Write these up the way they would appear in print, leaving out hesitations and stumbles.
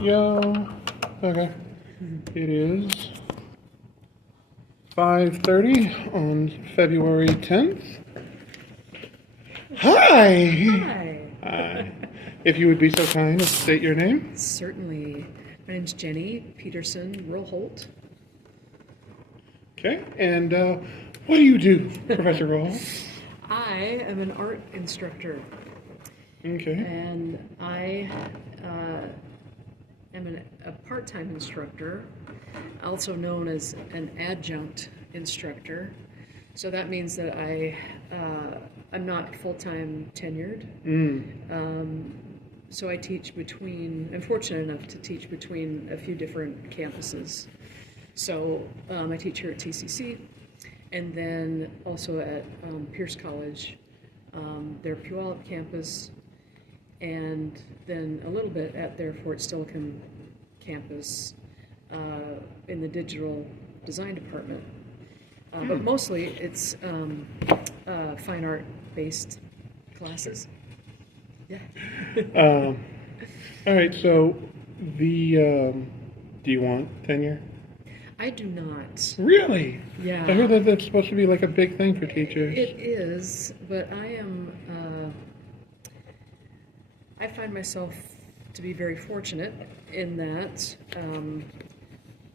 Yo. Okay. It is 5:30 on February 10th. Hi. Hi. Hi. If you would be so kind as to state your name. Certainly. My name's Jenny Peterson Roholt. Okay. And what do you do, Professor Roholt? I am an art instructor, Okay. and I am a part-time instructor, also known as an adjunct instructor. So that means that I'm not full-time tenured. So I teach I'm fortunate enough to teach between a few different campuses. So I teach here at TCC, and then also at Pierce College, their Puyallup campus, and then a little bit at their Fort Steilacoom campus in the digital design department. But mostly it's fine art based classes. Yeah. All right. So do you want tenure? I do not. Really? Yeah. I heard that that's supposed to be like a big thing for teachers. It is, but I find myself to be very fortunate in that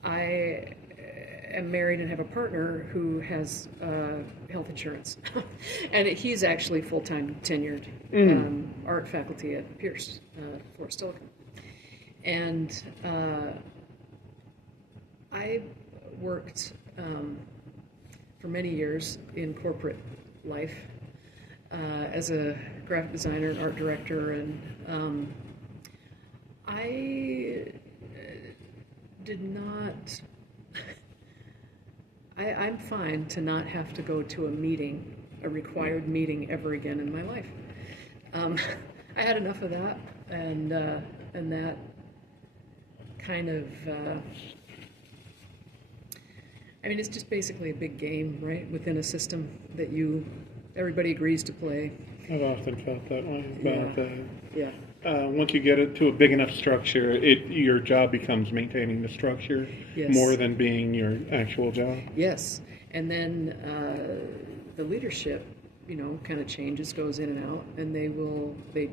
I am married and have a partner who has health insurance. And he's actually full-time tenured art faculty at Pierce, Fort Steilacoom. And I worked for many years in corporate life as a graphic designer and art director, and I did not. I'm fine to not have to go to a required meeting ever again in my life. I had enough of that, and that kind of. It's just basically a big game, right? Within a system that everybody agrees to play. I've often felt that way about Yeah. once you get it to a big enough structure, your job becomes maintaining the structure Yes. more than being your actual job. Yes, and then the leadership, kind of changes, goes in and out, and they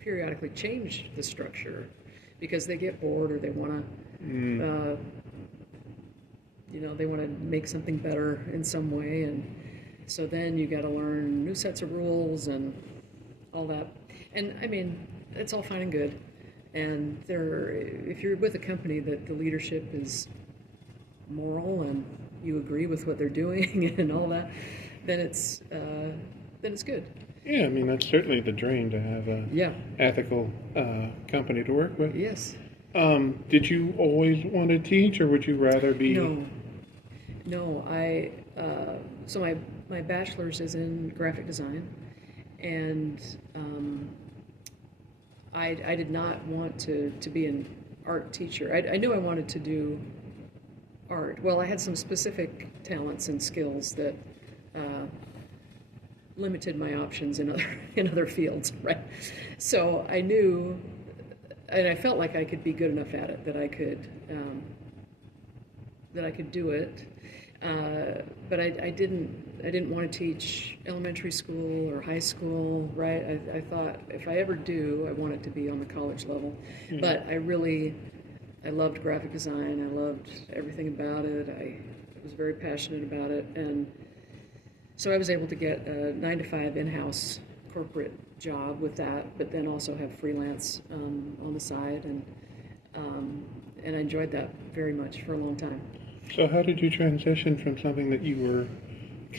periodically change the structure because they get bored or they want to. They want to make something better in some way, and so then you got to learn new sets of rules and all that. And it's all fine and good. And if you're with a company that the leadership is moral and you agree with what they're doing and all that, then it's good. Yeah, that's certainly the dream, to have a ethical company to work with. Yes. Did you always want to teach, or would you rather be? No. So my bachelor's is in graphic design, and I did not want to be an art teacher. I knew I wanted to do art. Well, I had some specific talents and skills that limited my options in other fields, right? So I knew, and I felt like I could be good enough at it that I could do it. But I didn't want to teach elementary school or high school, right? I thought if I ever do, I want it to be on the college level. Mm-hmm. But I loved graphic design. I loved everything about it. I was very passionate about it, and so I was able to get a 9-to-5 in-house corporate job with that, but then also have freelance on the side, and I enjoyed that very much for a long time. So how did you transition from something that you were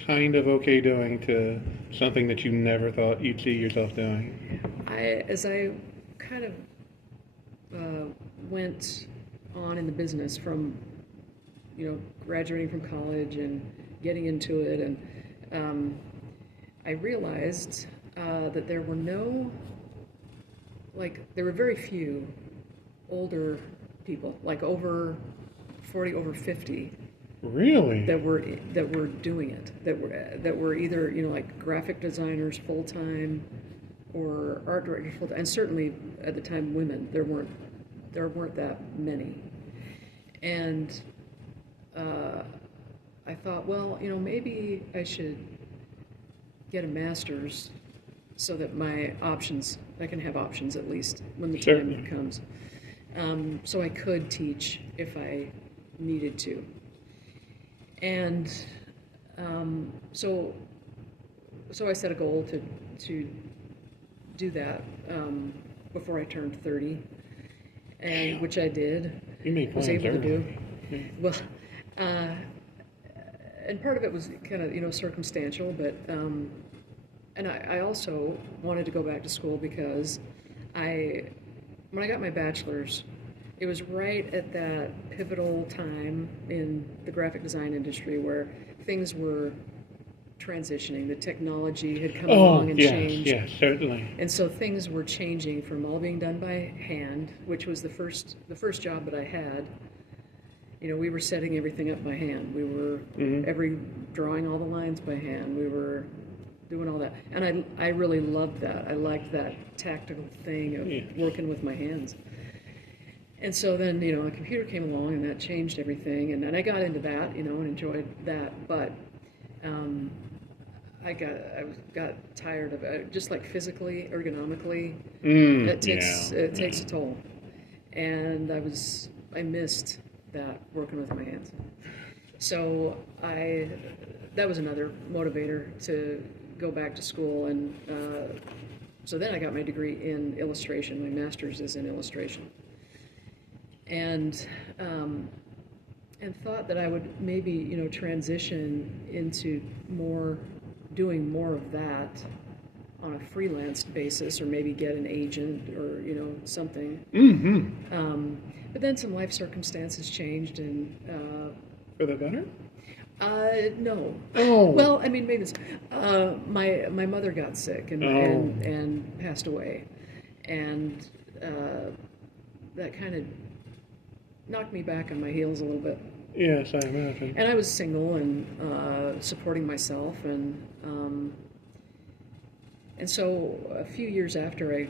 kind of okay doing to something that you never thought you'd see yourself doing? As I kind of went on in the business from, graduating from college and getting into it, and I realized that there were very few older people, like over 40, over 50. Really? That were doing it. That were either like graphic designers full time, or art directors full time, and certainly at the time women. There weren't there weren't that many. And I thought, well, maybe I should get a master's so that I can have options at least when the time Certainly. comes. So I could teach if I needed to. And so I set a goal to do that before I turned 30, and which I did. You made Was plans able to do. early. Yeah. Well, and part of it was kind of circumstantial, but and I also wanted to go back to school because when I got my bachelor's, it was right at that pivotal time in the graphic design industry where things were transitioning. The technology had come along and yes, changed. yes, certainly. And so things were changing from all being done by hand, which was the first job that I had. We were setting everything up by hand. We were drawing all the lines by hand. We were doing all that, and I really loved that. I liked that tactical thing of working with my hands. And so then a computer came along and that changed everything, and then I got into that, and enjoyed that, but I got tired of it, just like physically, ergonomically. It takes a toll, and I missed that working with my hands. So that was another motivator to go back to school, and so then I got my degree in illustration. My master's is in illustration, and thought that I would maybe transition into doing more of that on a freelance basis, or maybe get an agent or something. But then some life circumstances changed, and For the better? no. Oh. Well, I mean, maybe it's, my mother got sick and passed away, and that kind of knocked me back on my heels a little bit. Yes, I imagine. And I was single and supporting myself, and so a few years after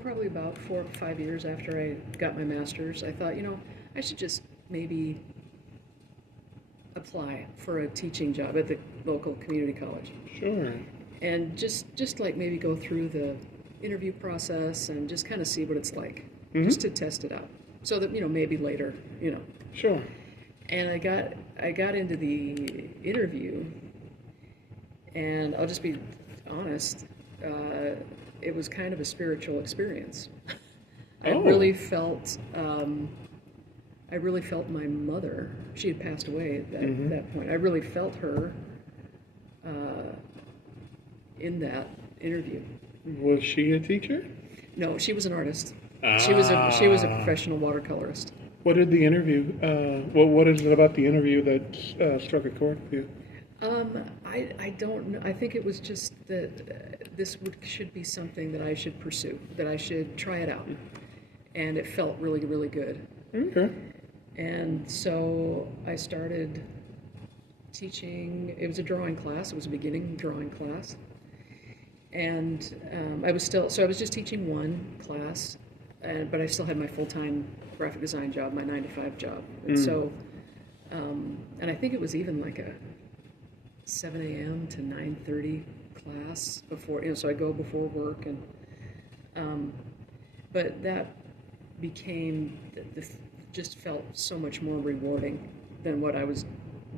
probably about 4 or 5 years after I got my master's, I thought, I should just maybe apply for a teaching job at the local community college. Sure. And just like maybe go through the interview process and just kind of see what it's like, just to test it out, so that maybe later, Sure. And I got into the interview, and I'll just be honest, it was kind of a spiritual experience. I really felt my mother. She had passed away at that point. I really felt her in that interview. Was she a teacher? No, she was an artist. She was a professional watercolorist. What did the interview? What is it about the interview that struck a chord with you? I don't know. I think it was just that this should be something that I should pursue, that I should try it out, and it felt really, really good. Okay. And so I started teaching. It was a drawing class. It was a beginning drawing class, and I was just teaching one class, but I still had my full-time graphic design job, my 9-to-5 job, and so, and I think it was even like a 7 a.m. to 9:30 class before, so I go before work, and but that became just felt so much more rewarding than what I was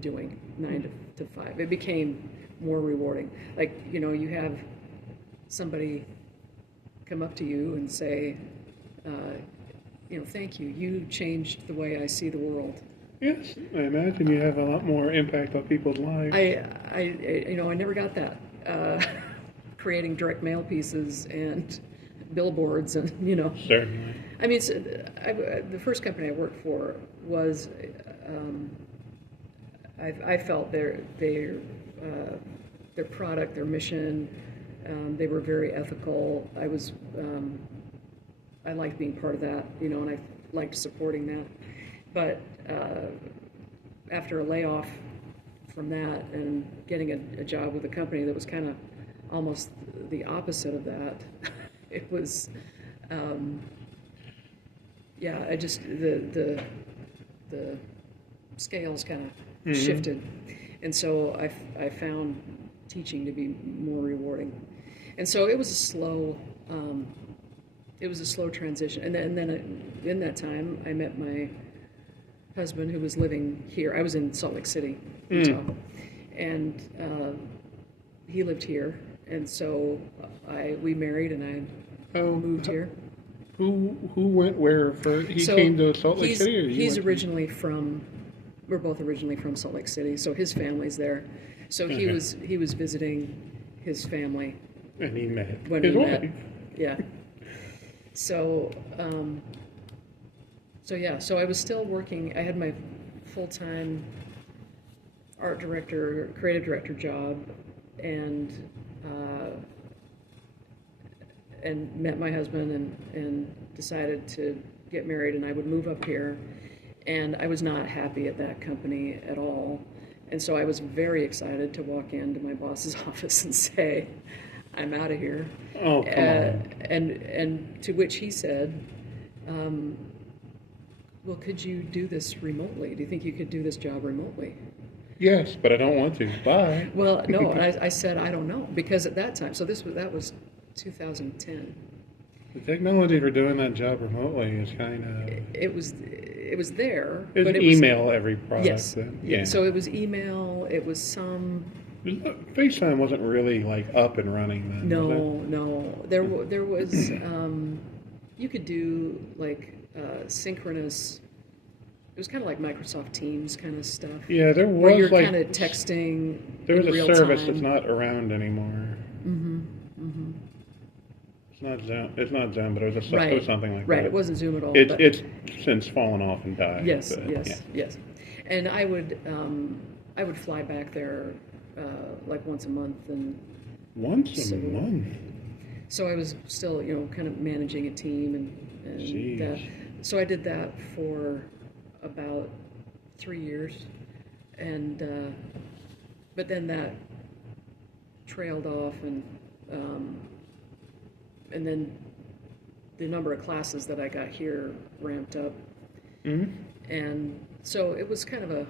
doing 9 to 5. It became more rewarding. Like, you have somebody come up to you and say, thank you. You changed the way I see the world. Yes, I imagine you have a lot more impact on people's lives. I never got that. Creating direct mail pieces and billboards and, Certainly. I mean, the first company I worked for was, I felt their product, their mission, they were very ethical. I liked being part of that, and I liked supporting that. But after a layoff from that and getting a job with a company that was kind of almost the opposite of that, it was, yeah, I just, the scales kind of shifted. And so I found teaching to be more rewarding. And so it was a slow, transition. And then in that time, I met my husband, who was living here. I was in Salt Lake City, Utah, and he lived here. And so we married, and I moved here. Who went where for? He came to Salt Lake City, or he's originally from. We're both originally from Salt Lake City, so his family's there. So he was visiting his family. And he met when his we wife. met. Yeah. So so I was still working. I had my full-time art director, creative director job, and met my husband and decided to get married, and I would move up here. And I was not happy at that company at all. And so I was very excited to walk into my boss's office and say, I'm out of here. Oh, come on. And to which he said, well, could you do this remotely? Do you think you could do this job remotely? Yes, but I don't want to. Bye. Well, no, and I said, I don't know. Because at that time, so that was 2010. The technology for doing that job remotely is kind of... It was there. It was email every product. Yes. Then. Yeah. So it was email. It was some... FaceTime wasn't really like up and running then. No. There was... you could do like synchronous... It was kind of like Microsoft Teams kind of stuff. Yeah, there was where you're like... kind of texting There was in a real service time. that's not around anymore. It's not Zoom, but it was, it was something like that. Right, it wasn't Zoom at all. It's since fallen off and died. Yes, but, yes. And I would fly back there like once a month, and once a month. So I was still, kind of managing a team, and that. So I did that for about 3 years, and but then that trailed off, and then the number of classes that I got here ramped up. And so it was kind of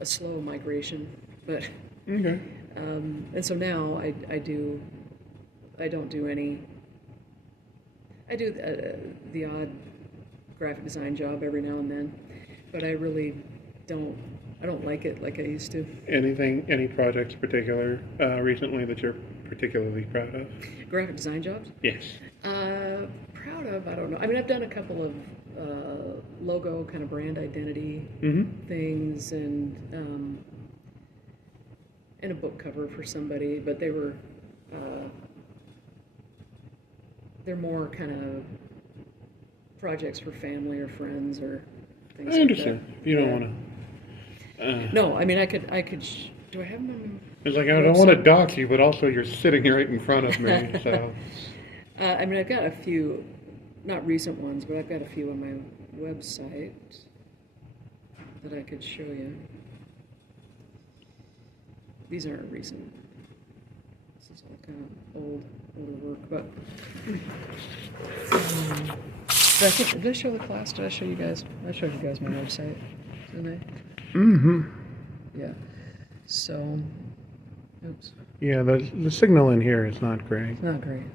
a slow migration, but okay. And so now I do the odd graphic design job every now and then, but I really don't like it like I used to. Any projects particular recently that you're particularly proud of? Graphic design jobs? Yes. Proud of, I don't know. I mean, I've done a couple of logo kind of brand identity things, and a book cover for somebody, but they were they're more kind of projects for family or friends or things I understand. like that. You don't want to. No, I mean, I could. Do I have them on? It's like I don't want to dock you, but also you're sitting right in front of me. So. I mean, I've got a few, not recent ones, but I've got a few on my website that I could show you. These aren't recent. This is all kind of older work, but. Did I show the class? Did I show you guys? I showed you guys my website, didn't I? Yeah. So, oops. Yeah, the signal in here is not great. It's not great.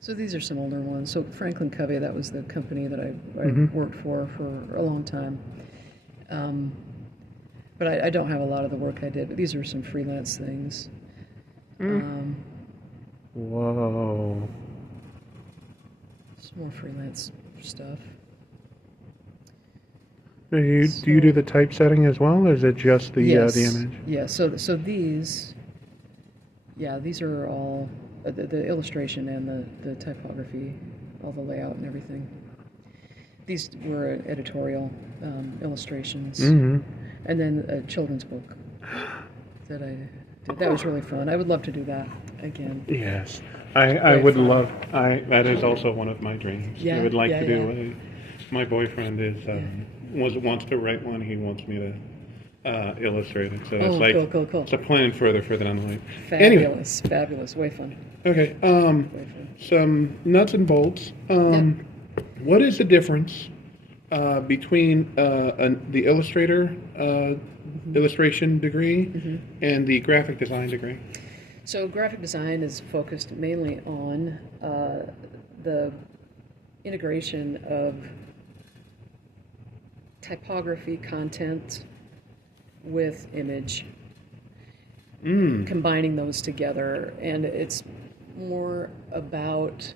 So these are some older ones. So Franklin Covey, that was the company that I worked for a long time. But I don't have a lot of the work I did, but these are some freelance things. Whoa. Some more freelance stuff. Do you do the typesetting as well, or is it just the image? Yeah, so these are all the illustration and the typography, all the layout and everything. These were editorial illustrations, and then a children's book that I did. That was really fun. I would love to do that again. Yes, I would love. That is also one of my dreams. Yeah, I would like yeah, to do. My boyfriend is wants to write one. He wants me to Illustrator. So that's like cool. it's a plan further down the line. Fabulous, fabulous, way fun. Okay. Way fun. Some nuts and bolts. What is the difference between the illustration degree and the graphic design degree? So graphic design is focused mainly on the integration of typography content with image, combining those together, and it's more about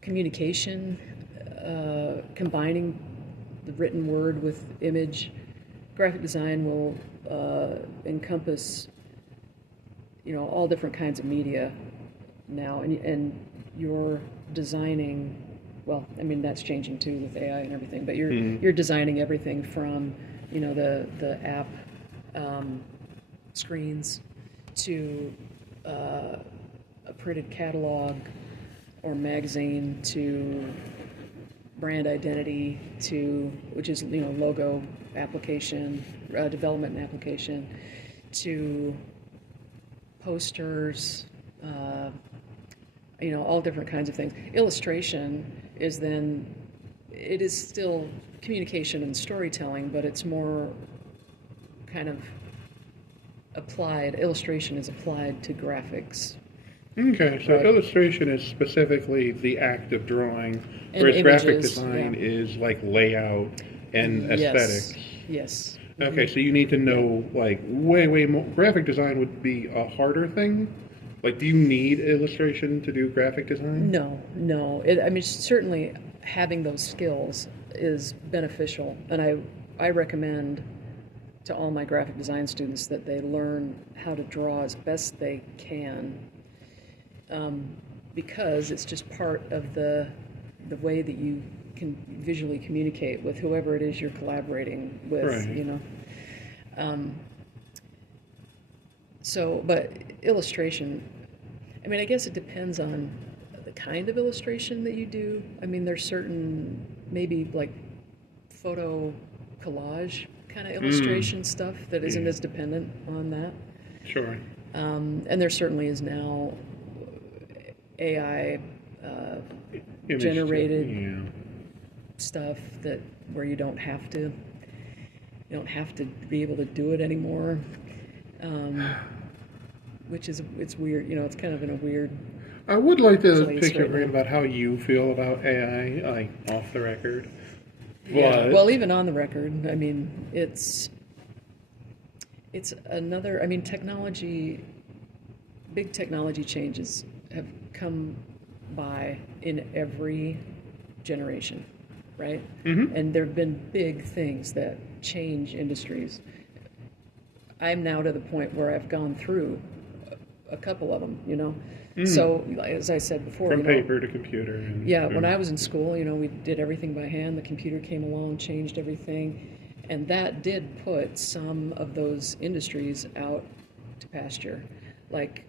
communication, combining the written word with image. Graphic design will encompass, all different kinds of media now, and you're designing. Well, I mean that's changing too with AI and everything. But you're designing everything from, the app screens to a printed catalog or magazine to brand identity to which is logo application, development and application to posters, all different kinds of things. Illustration is then, it is still communication and storytelling, but it's more kind of applied. Illustration is applied to graphics. Okay, so Right. illustration is specifically the act of drawing, And whereas graphic images, design yeah. is like layout and aesthetics. Yes. Okay, so you need to know like way more. Graphic design would be a harder thing. Like, do you need illustration to do graphic design? No. I mean, certainly having those skills is beneficial, and I recommend to all my graphic design students that they learn how to draw as best they can, because it's just part of the way that you can visually communicate with whoever it is you're collaborating with, Right. But illustration, I mean, I guess it depends on the kind of illustration that you do. I mean, there's certain, maybe like photo collage kind of illustration stuff that isn't as dependent on that. Sure. And there certainly is now AI Image generated stuff where you don't have to be able to do it anymore, which is, it's weird. It's kind of in a weird I would like to place pick your right brain now. about how you feel about AI, like off the record. Yeah. But Well, even on the record, I mean, it's another. I mean, big technology changes have come by in every generation, right? And there have been big things that change industries. I'm now to the point where I've gone through a couple of them, So, as I said before, from paper to computer. And, yeah, when I was in school, we did everything by hand. The computer came along, changed everything, and that did put some of those industries out to pasture, like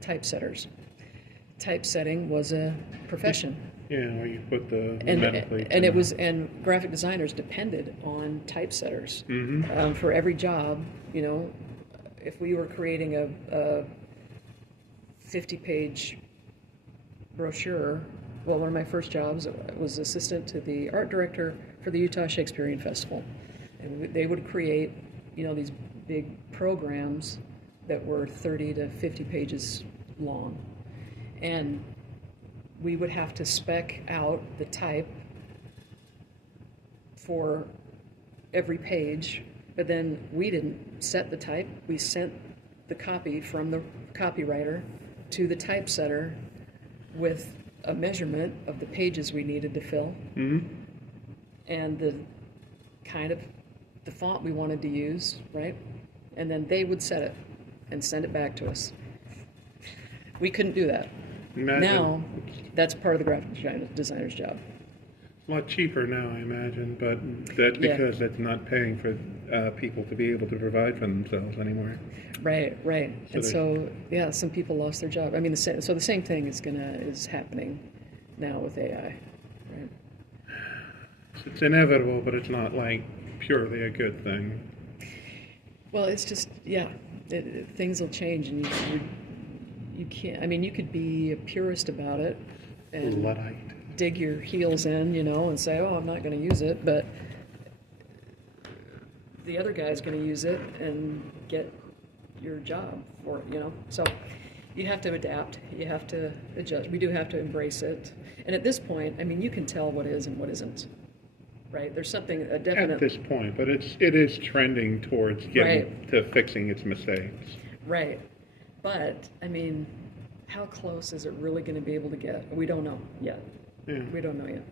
typesetters. Typesetting was a profession, Yeah, where you put the and metal plates and in. it was, and graphic designers depended on typesetters for every job. If we were creating a 50-page brochure, well, one of my first jobs was assistant to the art director for the Utah Shakespearean Festival, and they would create, these big programs that were 30 to 50 pages long, and we would have to spec out the type for every page, but then we didn't set the type. We sent the copy from the copywriter to the typesetter with a measurement of the pages we needed to fill and the kind of the font we wanted to use, right? And then they would set it and send it back to us. We couldn't do that. Imagine. Now, that's part of the graphic designer's job. A lot cheaper now, I imagine, but that's because it's not paying for people to be able to provide for themselves anymore. Right. So And so, yeah, some people lost their job. I mean, the same thing is happening now with AI, right? It's inevitable, but it's not like purely a good thing. Well, it's just, yeah, things will change, and you can't. I mean, you could be a purist about it and Luddite. dig your heels in, and say, "Oh, I'm not going to use it," but the other guy's going to use it and get your job for it. So you have to adapt. You have to adjust. We do have to embrace it. And at this point, I mean, you can tell what is and what isn't. Right? There's something a definite At this point, but it is trending towards getting Right. to fixing its mistakes. Right. But I mean, how close is it really going to be able to get? We don't know yet. Yeah. We don't know yet.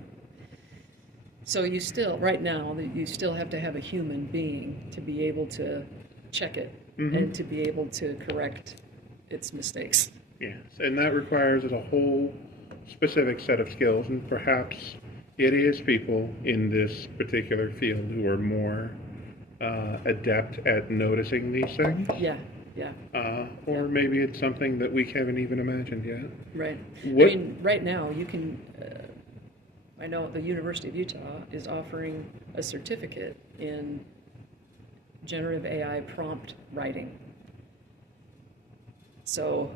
So you still, right now, you still have to have a human being to be able to check it and to be able to correct its mistakes. Yes, and that requires a whole specific set of skills, and perhaps it is people in this particular field who are more adept at noticing these things. Yeah, yeah, Or maybe it's something that we haven't even imagined yet. right. What- I mean, right now, you can, I know the University of Utah is offering a certificate in generative AI prompt writing. So,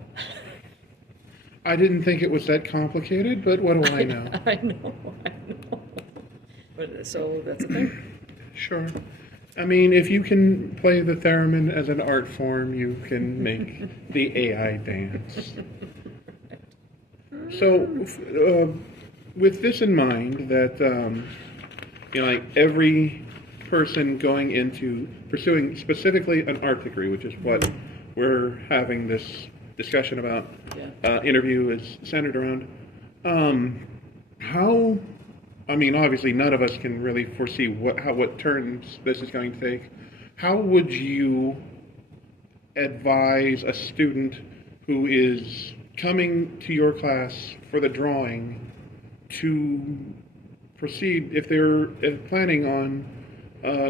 I didn't think it was that complicated, but what do I know? I know. But so that's the thing. Sure. I mean, if you can play the theremin as an art form, you can make the AI dance. So, with this in mind, that like every person going into pursuing specifically an art degree, which is what we're having this discussion about, Yeah. interview is centered around. How? I mean, obviously, none of us can really foresee what turns this is going to take. How would you advise a student who is coming to your class for the drawing to proceed if they're planning on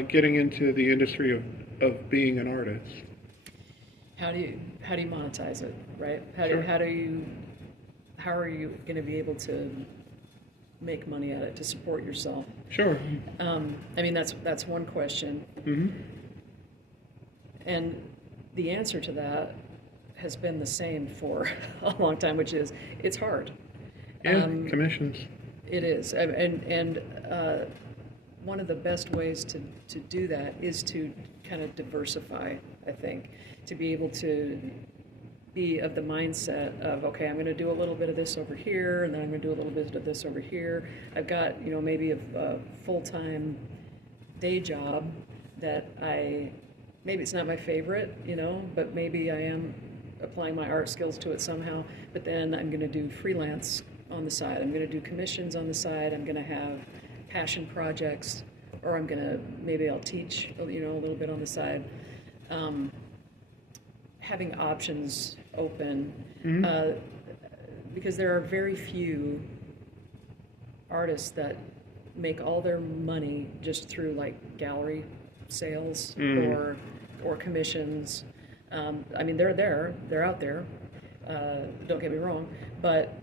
getting into the industry of being an artist? How do you monetize it, right? Sure. How are you going to be able to make money at it to support yourself? Sure. I mean, that's one question. Mm-hmm. And the answer to that has been the same for a long time, which is it's hard. Yeah, commissions. It is, and one of the best ways to do that is to kind of diversify. I think to be able to be of the mindset of, okay, I'm going to do a little bit of this over here, and then I'm going to do a little bit of this over here. I've got maybe a full-time day job that maybe it's not my favorite, but maybe I am applying my art skills to it somehow. But then I'm going to do freelance on the side. I'm going to do commissions on the side. I'm going to have passion projects, or maybe I'll teach, a little bit on the side. Having options open, because there are very few artists that make all their money just through like gallery sales or commissions. I mean, they're out there. Don't get me wrong, but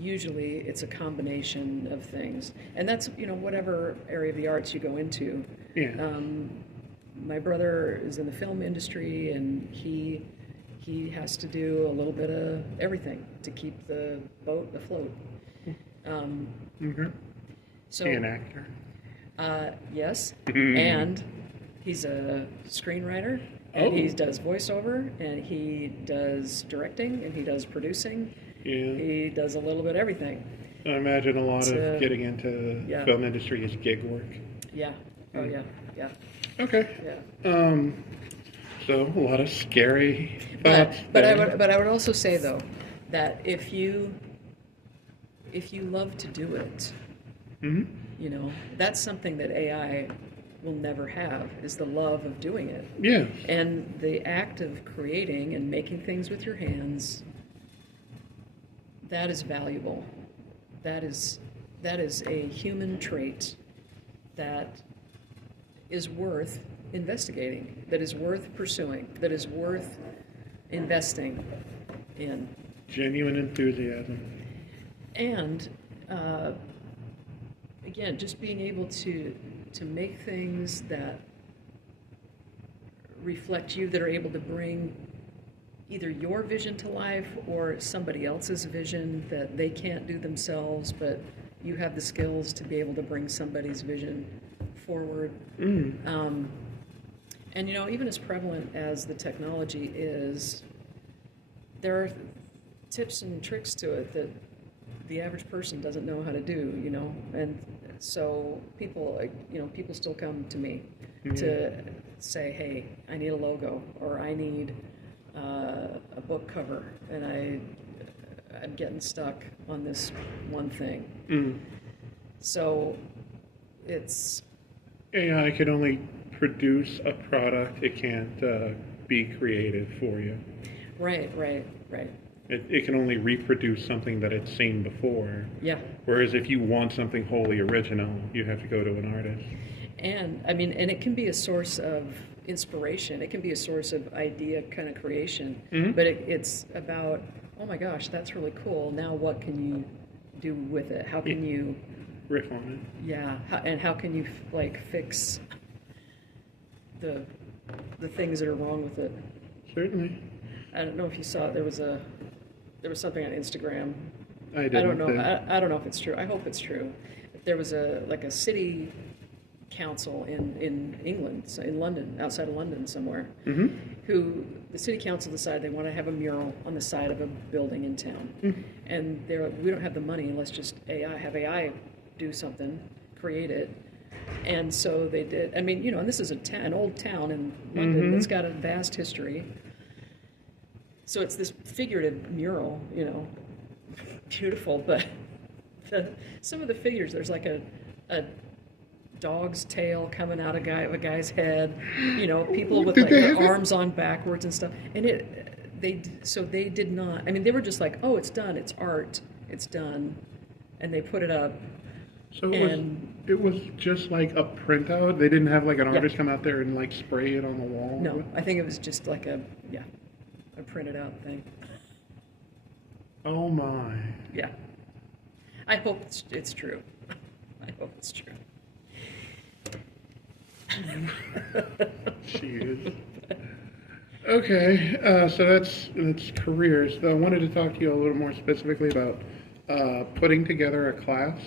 usually it's a combination of things, and that's whatever area of the arts you go into. Yeah. My brother is in the film industry, and he has to do a little bit of everything to keep the boat afloat. So, Be an actor. yes, and he's a screenwriter, and he does voiceover, and he does directing, and he does producing. Yeah. He does a little bit of everything. I imagine a lot of getting into the film industry is gig work. Yeah. Oh yeah. Yeah. Okay. Yeah. So a lot of scary thoughts. But I would also say though that if you love to do it, that's something that AI will never have, is the love of doing it. Yeah. And the act of creating and making things with your hands, that is valuable. That is a human trait that is worth investigating, that is worth pursuing, that is worth investing in. Genuine enthusiasm. And again, just being able to make things that reflect you, that are able to bring either your vision to life or somebody else's vision that they can't do themselves, but you have the skills to be able to bring somebody's vision forward. And you know, even as prevalent as the technology is, there are tips and tricks to it that the average person doesn't know how to do, you know. And so people, you know, people still come to me to say, hey, I need a logo, or I need a book cover, and I'm getting stuck on this one thing. So it's AI can only produce a product. It can't be creative for you. right. It can only reproduce something that it's seen before. Yeah. Whereas if you want something wholly original, you have to go to an artist. And I mean, and it can be a source of inspiration. It can be a source of idea kind of creation. But it's about, oh my gosh, that's really cool. Now what can you do with it? How can you riff on it? Yeah, and how can you like fix the things that are wrong with it? Certainly. I don't know if you saw it. There was something on Instagram. I didn't. I don't know if it's true. I hope it's true. There was a city council in England, so in London, outside of London somewhere, who the city council decided they want to have a mural on the side of a building in town, and they're like, we don't have the money. Let's just have AI do something, create it. And so they did. I mean, you know, and this is an old town in London that's got a vast history. So it's this figurative mural, you know, beautiful, but some of the figures, there's like a dog's tail coming out of a guy's head, you know, people with like their arms on backwards and stuff. And they did not, I mean, they were just like, oh, it's done, it's art, it's done. And they put it up. So it was just like a printout? They didn't have like an artist come out there and like spray it on the wall? No, I think it was just like a printed out thing. Oh my. Yeah. I hope it's true. I hope it's true. She is. Okay, so that's careers. I wanted to talk to you a little more specifically about putting together a class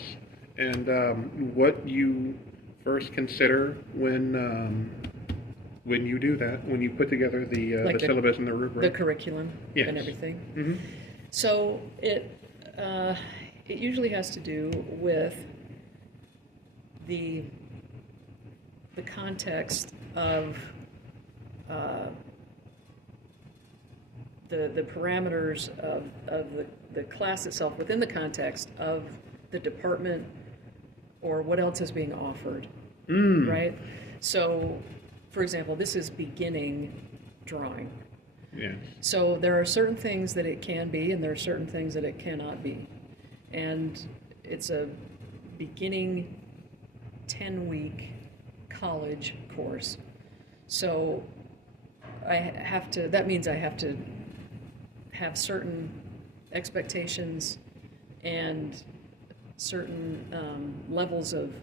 and what you first consider when you do that, when you put together the syllabus and the rubric. The curriculum and everything. So it usually has to do with the context of the parameters of the class itself within the context of the department or what else is being offered, right? So, for example, this is beginning drawing. Yes. So there are certain things that it can be and there are certain things that it cannot be. And it's a beginning 10-week college course. So that means I have to have certain expectations and certain levels of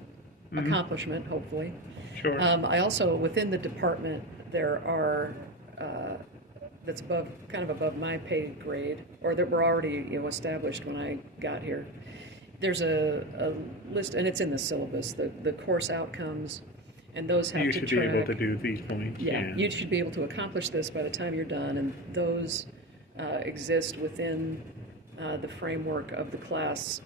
accomplishment, hopefully. Sure. I also, within the department, there are, that's kind of above my pay grade, or that were already established when I got here. There's a list, and it's in the syllabus, the course outcomes, and those have to track. You should be able to do these points. Yeah, you should be able to accomplish this by the time you're done, and those exist within the framework of the class,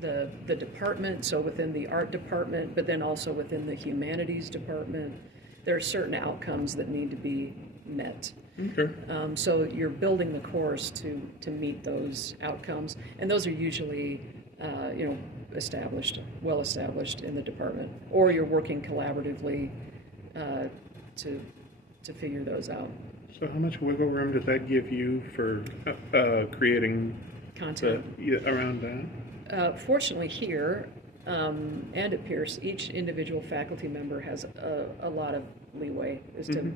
the department, so within the art department, but then also within the humanities department. There are certain outcomes that need to be met. Okay. So you're building the course to meet those outcomes, and those are usually well established in the department, or you're working collaboratively to figure those out. So how much wiggle room does that give you for creating Content around that? Fortunately, here and at Pierce, each individual faculty member has a lot of leeway as to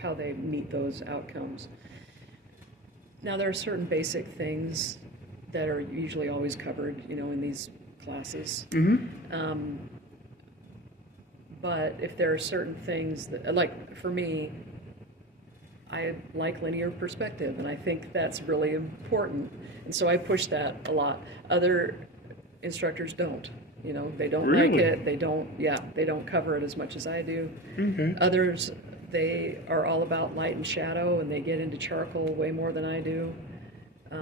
how they meet those outcomes. Now, there are certain basic things that are usually always covered, in these classes. Mm-hmm. But if there are certain things that, like for me, I like linear perspective, and I think that's really important. And so I push that a lot. Other instructors don't. You know, they don't like Really? it. They don't cover it as much as I do. Okay. Others, they are all about light and shadow, and they get into charcoal way more than I do. I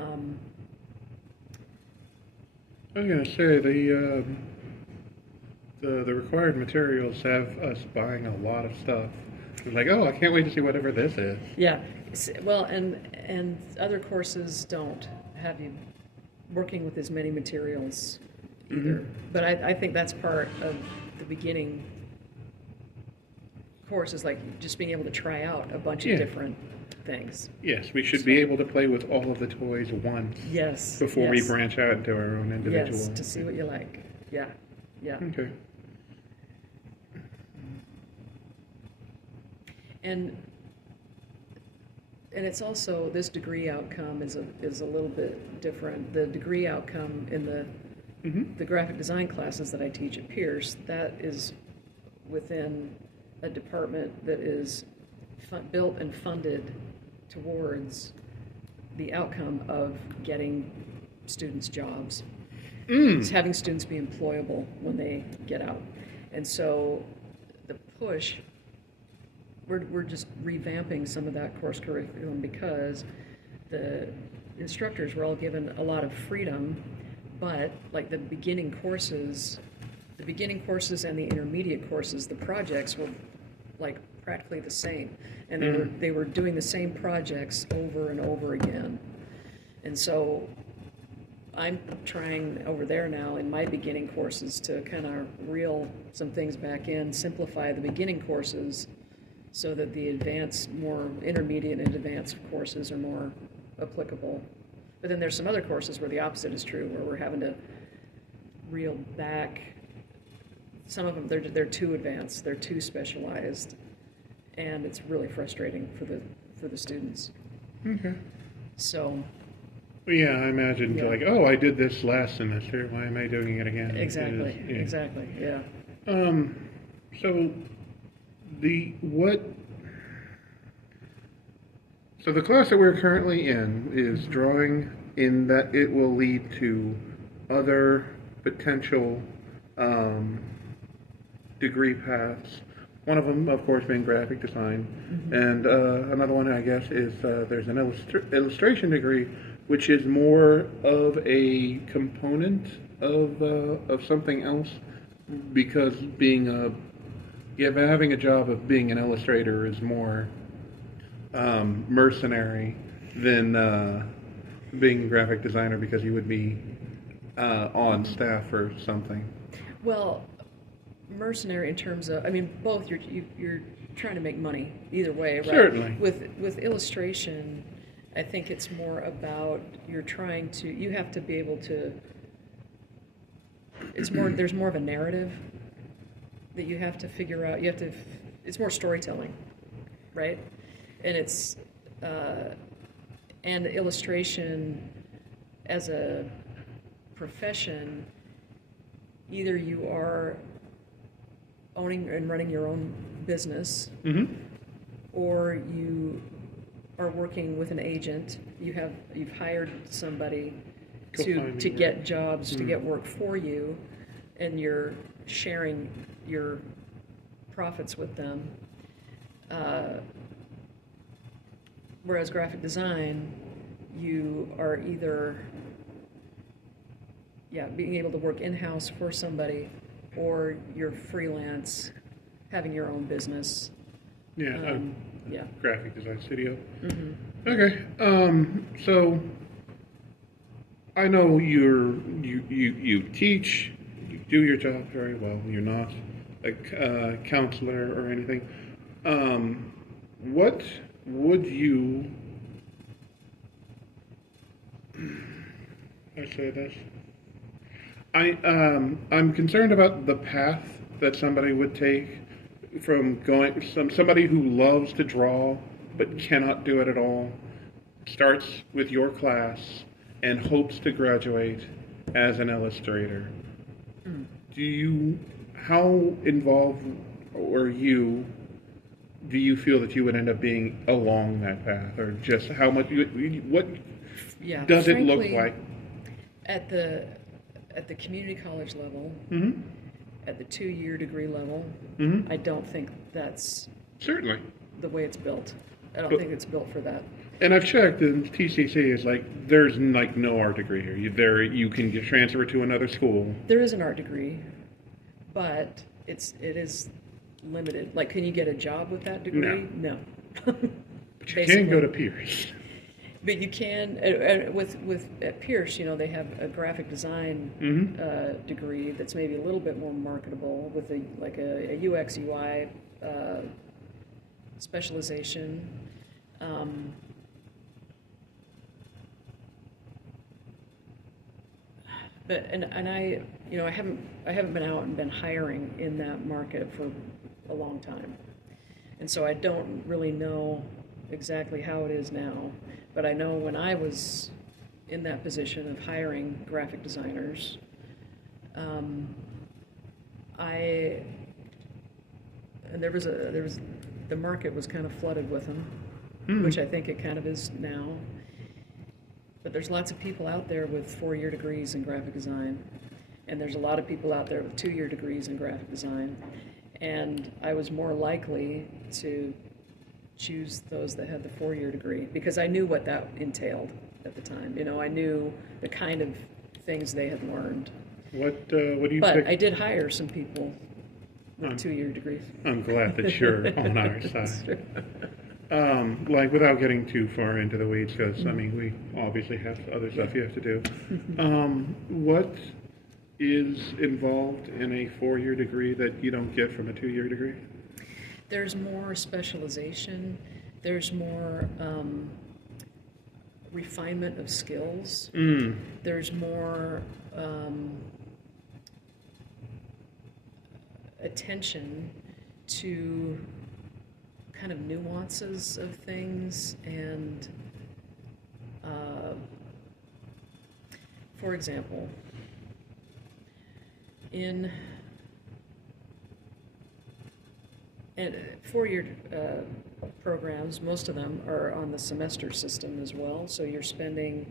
was gonna say the required materials have us buying a lot of stuff. It's like, oh, I can't wait to see whatever this is. Yeah. Well, and other courses don't have you working with as many materials either. Mm-hmm. But I think that's part of the beginning course, is like just being able to try out a bunch Yeah. of different things. Yes, we should be able to play with all of the toys once Yes. before we yes, branch out into our own individual. Yes, to see what you like. Yeah. Yeah. Okay. And it's also, this degree outcome is a little bit different. The degree outcome in Mm-hmm. the graphic design classes that I teach at Pierce, that is within a department that is built and funded towards the outcome of getting students jobs. It's having students be employable when they get out. And so the push, we're just revamping some of that course curriculum because the instructors were all given a lot of freedom, but like the beginning courses and the intermediate courses, the projects were like practically the same, and they were doing the same projects over and over again. And so I'm trying over there now in my beginning courses to kind of reel some things back in, simplify the beginning courses so that the advanced, more intermediate and advanced courses are more applicable. But then there's some other courses where the opposite is true, where we're having to reel back. Some of them, they're too advanced, they're too specialized, and it's really frustrating for the students. Okay. So Well, yeah, I imagine Yeah. like, oh, I did this last semester. Why am I doing it again? exactly, It is- yeah. exactly, yeah. So the what? So the class that we're currently in is drawing, in that it will lead to other potential degree paths. One of them, of course, being graphic design, and another one, I guess, is there's an illustration degree, which is more of a component of something else, because having a job of being an illustrator is more mercenary than being a graphic designer, because you would be on staff or something. Well, mercenary in terms of, I mean, both. You're trying to make money either way, right? Certainly. With illustration, I think it's more about you have to be able to. There's more of a narrative that you have to figure out. It's more storytelling, right? And and illustration as a profession, either you are owning and running your own business, or you are working with an agent. You've hired somebody to get jobs, to get work for you, and you're sharing your profits with them. Whereas graphic design, you are either being able to work in-house for somebody, or you're freelance, having your own business. Yeah. Yeah. Graphic design studio. Okay. So I know you teach, you do your job very well. You're not a counselor or anything. What would you? I say this. I'm concerned about the path that somebody would take from somebody who loves to draw but cannot do it at all, starts with your class and hopes to graduate as an illustrator. How involved or do you feel that you would end up being along that path, or just how much, what Yeah, does it look frankly, like? at the community college level, Mm-hmm. at the 2-year degree level, Mm-hmm. I don't think that's Certainly. the way it's built. I don't But- think it's built for that. And I've checked, and TCC is like, there's like no art degree here. You can get transferred to another school. There is an art degree, but it is limited. Like, can you get a job with that degree? No. But you can go to Pierce. But you can with at Pierce, they have a graphic design Mm-hmm. degree that's maybe a little bit more marketable with a UX UI specialization. But I haven't been out and been hiring in that market for a long time, and so I don't really know exactly how it is now. But I know when I was in that position of hiring graphic designers, I and there was the market was kind of flooded with them, which I think it kind of is now. But there's lots of people out there with 4-year degrees in graphic design, and there's a lot of people out there with 2-year degrees in graphic design, and I was more likely to choose those that had the 4-year degree because I knew what that entailed at the time. I knew the kind of things they had learned. What do you But pick? I did hire some people with 2-year degrees. I'm glad that you're on our side. Like, without getting too far into the weeds, because, I mean, we obviously have other stuff you have to do. What is involved in a 4-year degree that you don't get from a 2-year degree? There's more specialization. There's more refinement of skills. There's more attention to kind of nuances of things. And for example, in 4-year programs, most of them are on the semester system as well. So you're spending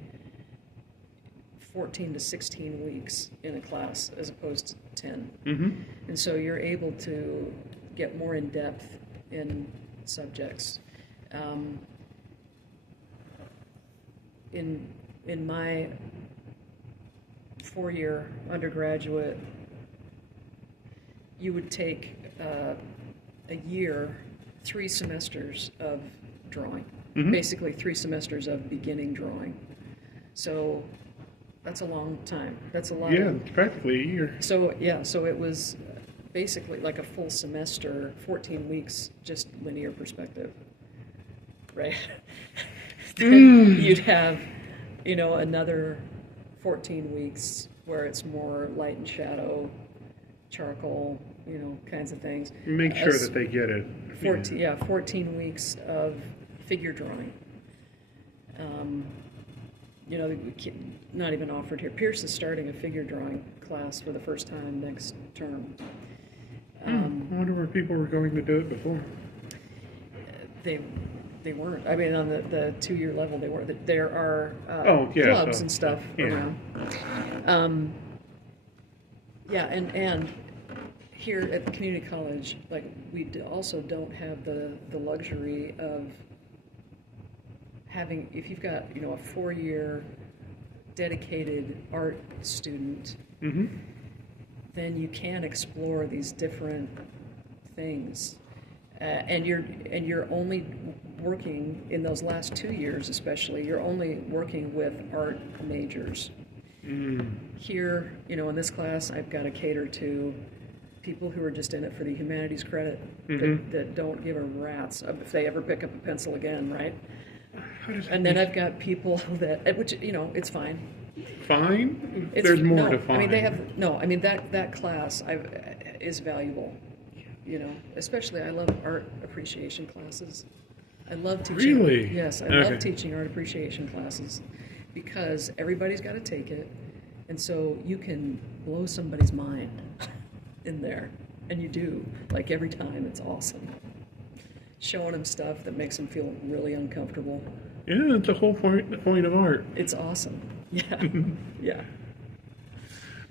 14 to 16 weeks in a class as opposed to 10. Mm-hmm. And so you're able to get more in depth in subjects. In my 4-year undergraduate, you would take a year, 3 semesters of drawing, basically 3 semesters of beginning drawing. So that's a long time. That's a lot. Yeah, it's practically a year. So it was basically like a full semester, 14 weeks, just linear perspective, right? Then you'd have, another 14 weeks where it's more light and shadow, charcoal, kinds of things. Make sure that they get it. 14 weeks of figure drawing. Not even offered here. Pierce is starting a figure drawing class for the first time next term. I wonder where people were going to do it before. They weren't. I mean, on the 2-year level, they weren't. There are clubs and stuff around. And here at the community college, like we also don't have the luxury of having. If you've got a 4-year dedicated art student, then you can explore these different things. And you're only working in those last 2 years, especially. You're only working with art majors. Here, in this class, I've got to cater to people who are just in it for the humanities credit that don't give a rat's if they ever pick up a pencil again, right? And then I've got people that, which it's fine. Fine? There's more to fine. I mean that class is valuable. Especially I love art appreciation classes. I love teaching. Really? Yes, I love teaching art appreciation classes because everybody's got to take it, And so you can blow somebody's mind in there, and you do. Like every time, it's awesome. Showing them stuff that makes them feel really uncomfortable. Yeah, that's the whole point of art. It's awesome. Yeah, yeah.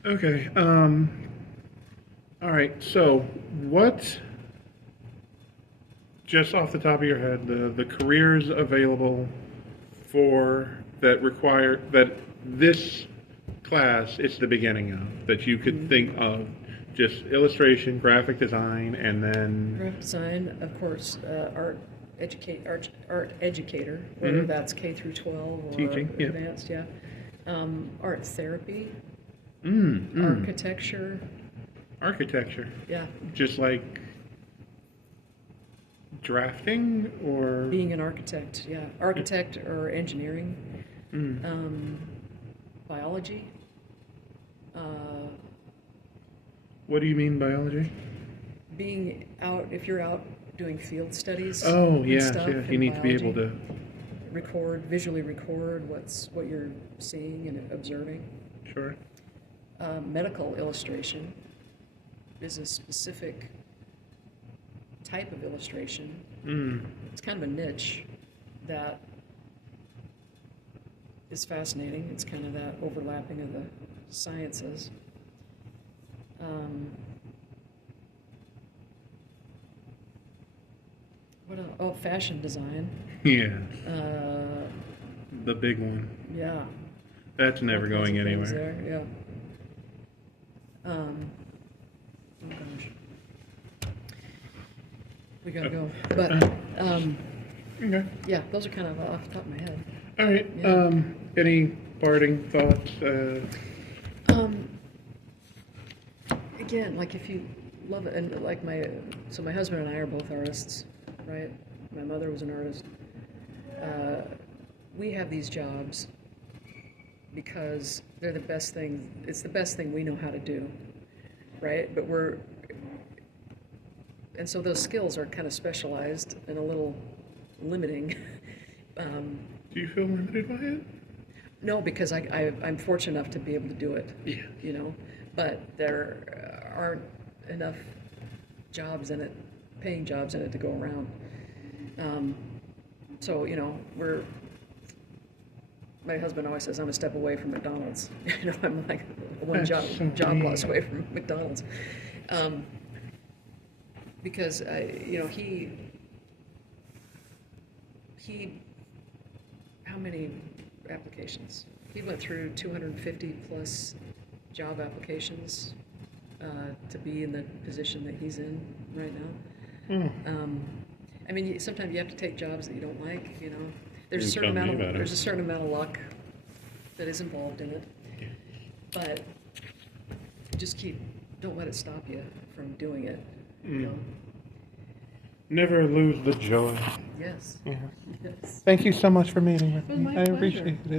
Okay. All right. So, what? Just off the top of your head, the careers available for that this class is the beginning of that you could think of, just illustration, graphic design, and then Graphic design, of course, art educator, whether that's K through 12 or Teaching, yeah. advanced, yeah. Art therapy, mm, architecture, architecture, yeah. just like drafting or Being an architect, yeah. Architect or engineering, biology. What do you mean biology? Being out, if you're out doing field studies. Oh, and yes, stuff yes. You in need to be able biology, to. visually record what you're seeing and observing. Sure. Medical illustration is a specific type of illustration. It's kind of a niche that is fascinating. It's kind of that overlapping of the sciences. What else? Oh, fashion design. Yeah. Uh, The big one. yeah. That's never All kinds going of things anywhere. there, yeah. Oh gosh. We gotta go. But Okay. yeah, those are kind of off the top of my head. All right. Yeah. Any parting thoughts? Again, like if you love it, and like my husband and I are both artists, right? My mother was an artist. We have these jobs because they're the best thing. It's the best thing we know how to do, right? And so those skills are kind of specialized and a little limiting. Do you feel limited by it? No, because I'm fortunate enough to be able to do it. Yeah. You know, but there aren't enough jobs in it, paying jobs in it to go around. So you know, my husband always says I'm a step away from McDonald's. You know, I'm like one That's so job neat. loss away from McDonald's. Because you know, he how many applications? He went through 250 plus job applications to be in the position that he's in right now. I mean, sometimes you have to take jobs that you don't like. You know, there's You tell me about it. there's a certain amount of luck that is involved in it, but just don't let it stop you from doing it. You know? Never lose the joy. Yes. Yeah. Yes. Thank you so much for meeting with It was me. my I pleasure. appreciate it.